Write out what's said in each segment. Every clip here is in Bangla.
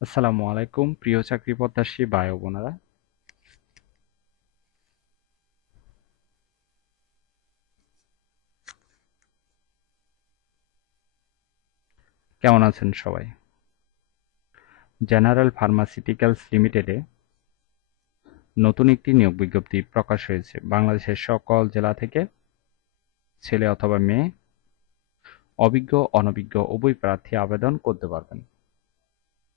আসসালামু আলাইকুম প্রিয় চাকরি প্রত্যাশী ভাই ও বোনেরা। কেমন আছেন সবাই? জেনারেল ফার্মাসিউটিক্যালস লিমিটেডে নতুন একটি নিয়োগ বিজ্ঞপ্তি প্রকাশ হয়েছে। বাংলাদেশের সকল জেলা থেকে ছেলে অথবা মেয়ে, অভিজ্ঞ অনভিজ্ঞ উভয় প্রার্থী আবেদন করতে পারবেন।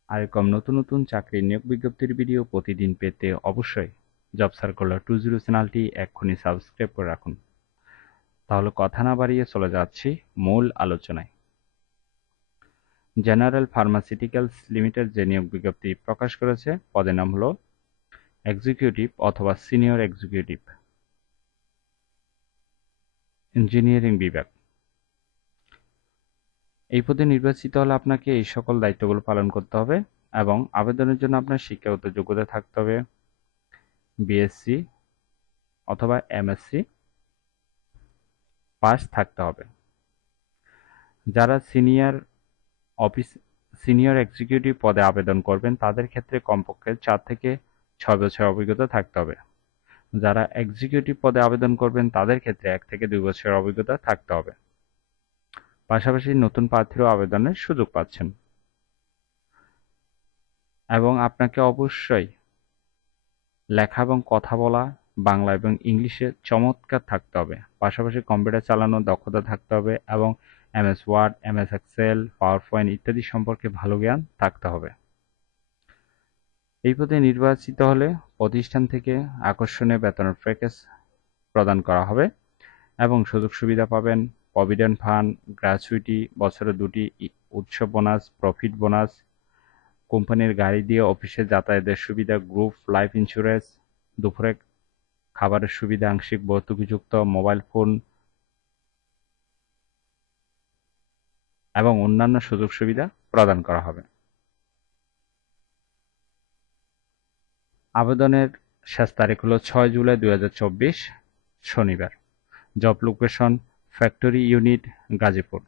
আর এরকম নতুন নতুন চাকরির নিয়োগ বিজ্ঞপ্তির ভিডিও প্রতিদিন পেতে অবশ্যই জব সার্কুলার 20 চ্যানেলটি এক্ষুনি সাবস্ক্রাইব করে রাখুন। তাহলে কথা না বাড়িয়ে চলে যাচ্ছি মূল আলোচনায়। জেনারেল ফার্মাসিউটিক্যালস লিমিটেড যে নিয়োগ বিজ্ঞপ্তি প্রকাশ করেছে পদের নাম হলো এক্সিকিউটিভ অথবা সিনিয়র এক্সিকিউটিভ, ইঞ্জিনিয়ারিং বিভাগ। এই পদে নির্বাচিত হলে আপনাকে এই সকল দায়িত্বগুলো পালন করতে হবে এবং আবেদনের জন্য আপনার শিক্ষাগত যোগ্যতা থাকতে হবে বিএসসি অথবা এমএসসি পাস থাকতে হবে। যারা সিনিয়র এক্সিকিউটিভ পদে আবেদন করবেন তাদের ক্ষেত্রে কমপক্ষে 4 থেকে 6 বছর অভিজ্ঞতা থাকতে হবে। যারা এক্সিকিউটিভ পদে আবেদন করবেন তাদের ক্ষেত্রে 1 থেকে 2 বছরের অভিজ্ঞতা থাকতে হবে। পাশাপাশি নতুন প্রার্থীরাও আবেদনের সুযোগ পাচ্ছেন এবং আপনাকে অবশ্যই লেখা এবং কথা বলা বাংলা এবং ইংলিশে চমৎকার থাকতে হবে। পাশাপাশি কম্পিউটার চালানোর দক্ষতা থাকতে হবে এবং MS Word, MS Excel, PowerPoint ইত্যাদি সম্পর্কে ভালো জ্ঞান থাকতে হবে। এই পদে নির্বাচিত হলে প্রতিষ্ঠান থেকে আকর্ষণীয় বেতনের প্যাকেজ প্রদান করা হবে এবং সুযোগ সুবিধা পাবেন প্রভিডেন্ট ফান্ড, গ্র্যাচুইটি, বছরে 2টি উৎসব বোনাস, প্রফিট বোনাস, কোম্পানির গাড়ি দিয়ে অফিসে যাতায়াতের সুবিধা, গ্রুপ লাইফ ইন্স্যুরেন্স, দুপুরে খাবারের সুবিধা, আংশিক ভর্তুকিযুক্ত মোবাইল ফোন এবং অন্যান্য সুযোগ সুবিধা প্রদান করা হবে। আবেদনের শেষ তারিখ হলো 6 জুলাই 2024 শনিবার। Job location factory unit Gazipur.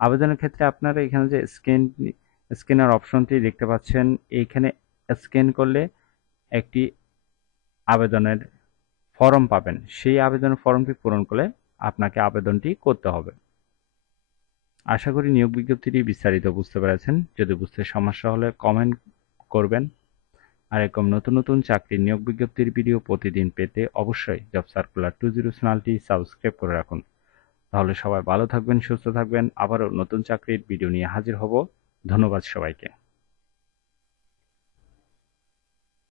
আবেদনের ক্ষেত্রে আপনারা এখানে যে স্ক্যানার অপশনটি দেখতে পাচ্ছেন, এইখানে স্ক্যান করলে একটি আবেদনের ফর্ম পাবেন। সেই আবেদনের ফর্মটি পূরণ করলে আপনাকে আবেদনটি করতে হবে। আশা করি নিয়োগ বিজ্ঞপ্তিটি বিস্তারিত বুঝতে পেরেছেন। যদি বুঝতে সমস্যা হলে কমেন্ট করবেন। আর এরকম নতুন নতুন চাকরির নিয়োগ বিজ্ঞপ্তির ভিডিও প্রতিদিন পেতে অবশ্যই জব সার্কুলার 20 চ্যানেলটি সাবস্ক্রাইব করে রাখুন। তাহলে সবাই ভালো থাকবেন, সুস্থ থাকবেন। আবারও নতুন চাকরির ভিডিও নিয়ে হাজির হব। ধন্যবাদ সবাইকে।